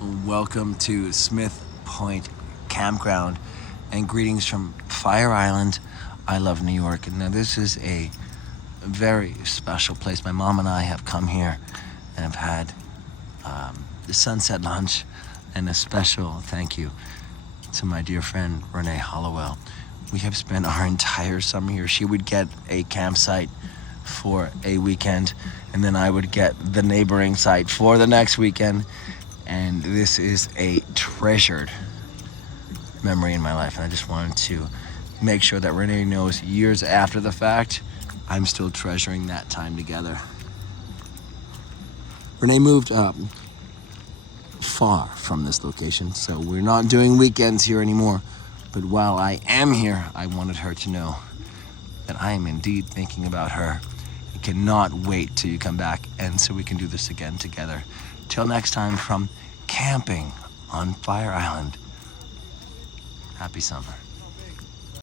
Welcome to Smith Point Campground and greetings from Fire Island. I love New York. And now this is a very special place. My mom and I have come here and have had the sunset lunch, and a special thank you to my dear friend Renee Hollowell. We have spent our entire summer here. She would get a campsite for a weekend, and then I would get the neighboring site for the next weekend. And this is a treasured memory in my life, and I just wanted to make sure that Renee knows years after the fact, I'm still treasuring that time together. Renee moved far from this location, so we're not doing weekends here anymore. But while I am here, I wanted her to know that I am indeed thinking about her. I cannot wait till you come back, and so we can do this again together. Till next time, from camping on Fire Island, happy summer.